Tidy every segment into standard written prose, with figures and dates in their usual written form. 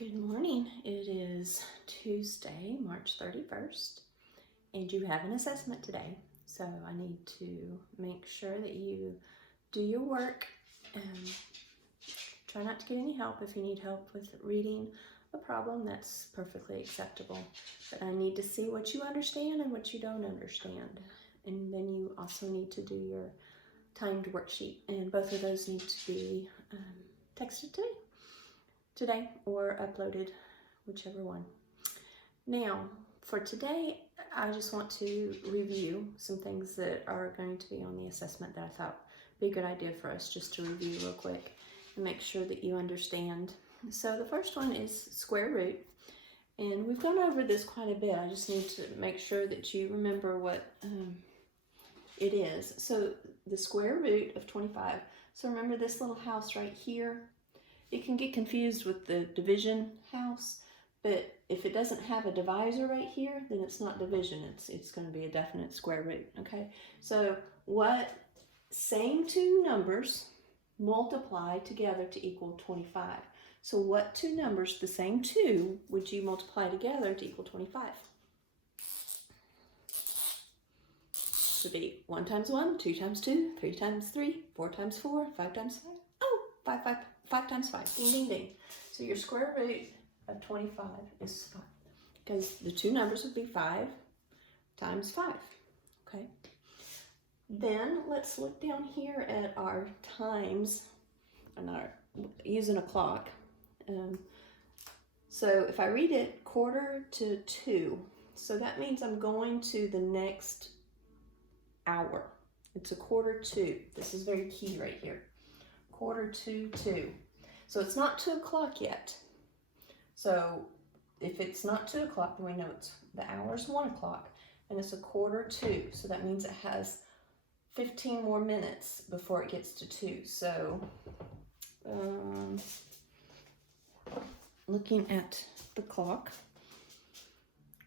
Good morning. It is Tuesday, March 31st, and you have an assessment today. So I need to make sure that you do your work and try not to get any help. If you need help with reading a problem, that's perfectly acceptable. But I need to see what you understand and what you don't understand. And then you also need to do your timed worksheet, and both of those need to be texted today or uploaded, whichever one. Now, for today, I just want to review some things that are going to be on the assessment that I thought would be a good idea for us just to review real quick and make sure that you understand. So the first one is square root, and we've gone over this quite a bit. I just need to make sure that you remember what it is. So the square root of 25. So remember this little house right here? It can get confused with the division house, but if it doesn't have a divisor right here, then it's not division. It's going to be a definite square root, okay? So what same two numbers multiply together to equal 25? So what two numbers, the same two, would you multiply together to equal 25? This would be 1 times 1, 2 times 2, 3 times 3, 4 times 4, 5 times 5. Oh, 5 times 5. Ding, ding, ding. So your square root of 25 is 5. Because the two numbers would be 5 times 5. Okay. Then let's look down here at our times and our using a clock. So if I read it 1:45, so that means I'm going to the next hour. It's 1:45. This is very key right here. 1:45. So it's not 2 o'clock yet. So if it's not 2 o'clock, then we know it's the hour's 1 o'clock, and it's 1:45. So that means it has 15 more minutes before it gets to 2. So looking at the clock,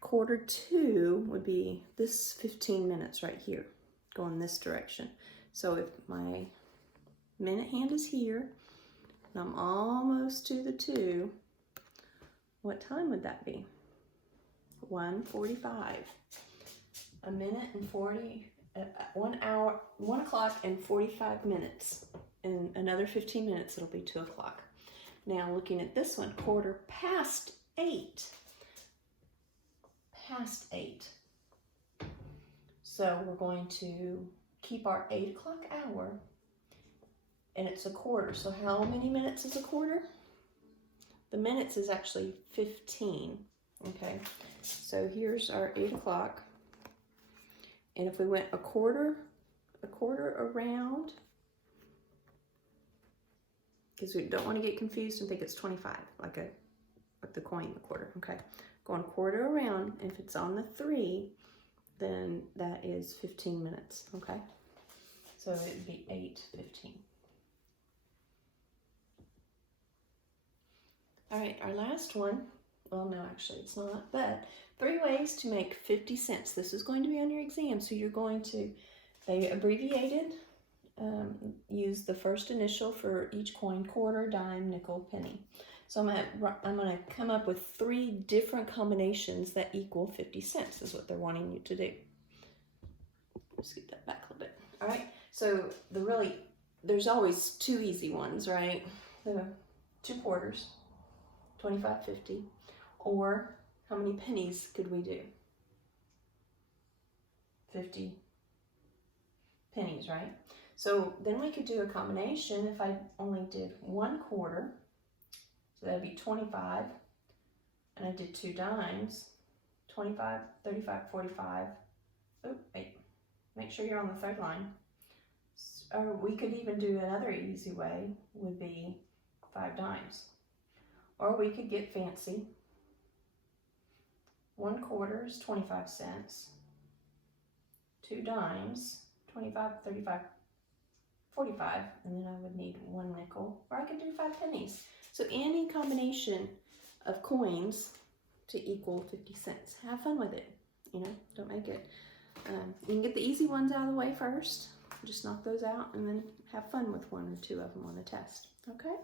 1:45 would be this 15 minutes right here, going this direction. So if my minute hand is here, and I'm almost to the 2, what time would that be? 1:45. A minute and 1 hour, 1 o'clock and 45 minutes. In another 15 minutes, it'll be 2 o'clock. Now looking at this one, 8:15. Past 8. So we're going to keep our 8 o'clock hour, and it's 1/4. So how many minutes is 1/4? The minutes is actually 15. Okay, so here's our 8 o'clock. And if we went a quarter around, because we don't want to get confused and think it's 25, like the coin, the quarter, okay? Going 1/4 around, if it's on the 3, then that is 15 minutes, okay? So it would be 8:15. All right, our last one, well, no, actually it's not, but 3 ways to make 50 cents. This is going to be on your exam, so you're going to, they abbreviated, use the first initial for each coin: quarter, dime, nickel, penny. So I'm gonna come up with 3 different combinations that equal 50 cents is what they're wanting you to do. Let's get that back a little bit. All right, so there's always 2 easy ones, right? The 2 quarters, 25, 50, or how many pennies could we do? 50 pennies, right? So then we could do a combination. If I only did 1/4, so that'd be 25, and I did 2 dimes, 25, 35, 45. Oh, wait, make sure you're on the 3rd line. Or we could even do another easy way, would be 5 dimes. Or we could get fancy. 1/4 is 25 cents. 2 dimes, 25, 35, 45, and then I would need 1 nickel, or I could do 5 pennies. So any combination of coins to equal 50 cents. Have fun with it, you know, don't make it. You can get the easy ones out of the way first, just knock those out, and then have fun with 1 or 2 of them on the test, okay?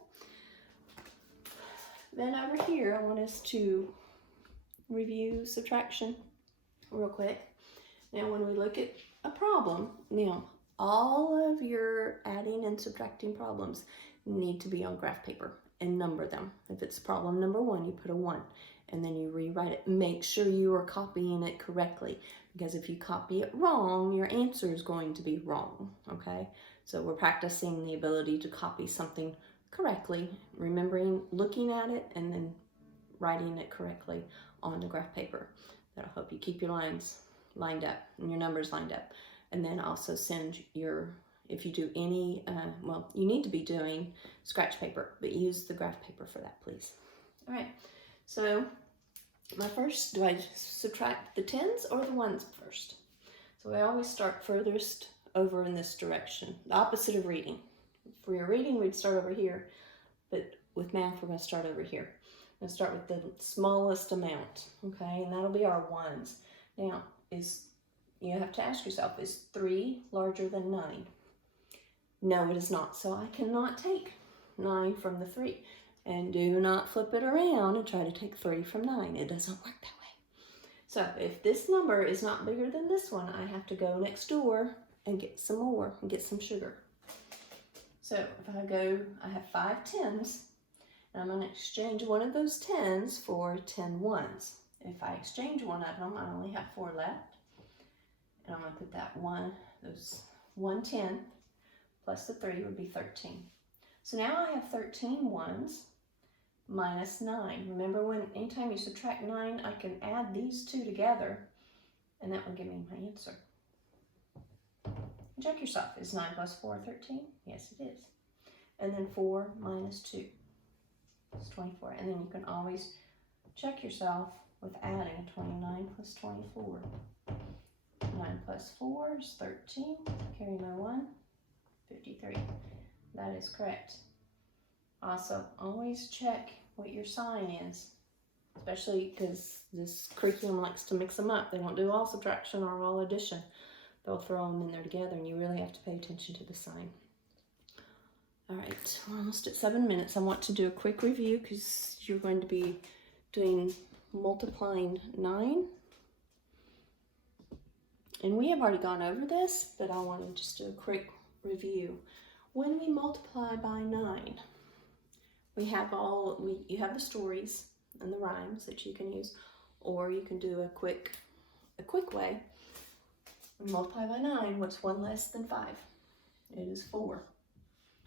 then over here, I want us to review subtraction real quick. Now, when we look at a problem, now all of your adding and subtracting problems need to be on graph paper and number them. If it's problem number 1, you put a 1 and then you rewrite it. Make sure you are copying it correctly, because if you copy it wrong, your answer is going to be wrong, okay? So we're practicing the ability to copy something correctly, remembering looking at it and then writing it correctly on the graph paper. That'll help you keep your lines lined up and your numbers lined up. And then also send your, if you do any, well, you need to be doing scratch paper, but use the graph paper for that, please. All right, so my first, do I subtract the 10s or the 1s first? So I always start furthest over in this direction, the opposite of reading. If we were reading, we'd start over here, but with math, we're going to start over here. I'm going to start with the smallest amount, okay, and that'll be our 1s. Now, you have to ask yourself, is 3 larger than 9? No, it is not. So I cannot take 9 from the 3. And do not flip it around and try to take 3 from 9. It doesn't work that way. So if this number is not bigger than this one, I have to go next door and get some more and get some sugar. So if I go, I have 5 10s, and I'm going to exchange one of those 10s for 10 1s. If I exchange one of them, I only have 4 left. And I'm going to put that those 1 10 plus the 3 would be 13. So now I have 13 1s minus 9. Remember, anytime you subtract 9, I can add these two together, and that will give me my answer. Check yourself. Is 9 plus 4 13? Yes, it is. And then 4 minus 2 is 24. And then you can always check yourself with adding 29 plus 24. 9 plus 4 is 13. Carry my 1, 53. That is correct. Also, always check what your sign is, especially because this curriculum likes to mix them up. They don't do all subtraction or all addition. They'll throw them in there together, and you really have to pay attention to the sign. All right, we're almost at 7 minutes. I want to do a quick review because you're going to be doing multiplying 9. And we have already gone over this, but I want to just do a quick review. When we multiply by 9, you have the stories and the rhymes that you can use, or you can do a quick way. Multiply by 9, what's 1 less than 5? It is 4.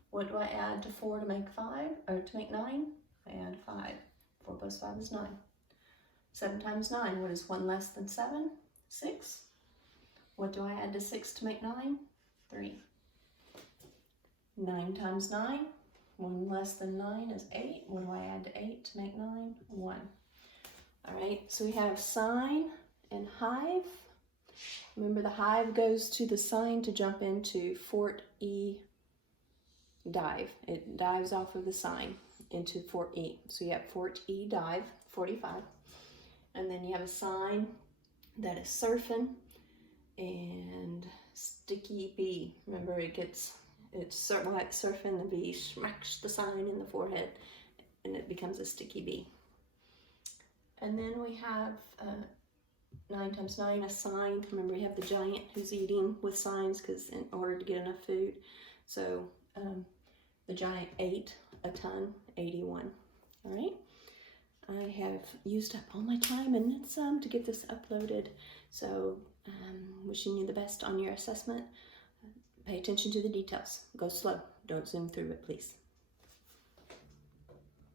What do I add to 4 to make 5, or to make 9? I add 5. 4 plus 5 is 9. 7 times 9, what is 1 less than 7? 6. What do I add to 6 to make 9? 3. 9 times 9, 1 less than 9 is 8. What do I add to 8 to make 9? 1. All right, so we have sine and hive. Remember, the hive goes to the sine to jump into fort E dive. It dives off of the sine into fort E. So you have fort E dive, 45. And then you have a sine that is surfing and sticky bee. Remember, it's like surfing, the bee smacks the sign in the forehead and it becomes a sticky bee. And then we have 9 times 9, a sine. Remember, you have the giant who's eating with signs because in order to get enough food. So the giant ate a ton, 81. All right. I have used up all my time and then some to get this uploaded. So wishing you the best on your assessment. Pay attention to the details. Go slow. Don't zoom through it, please.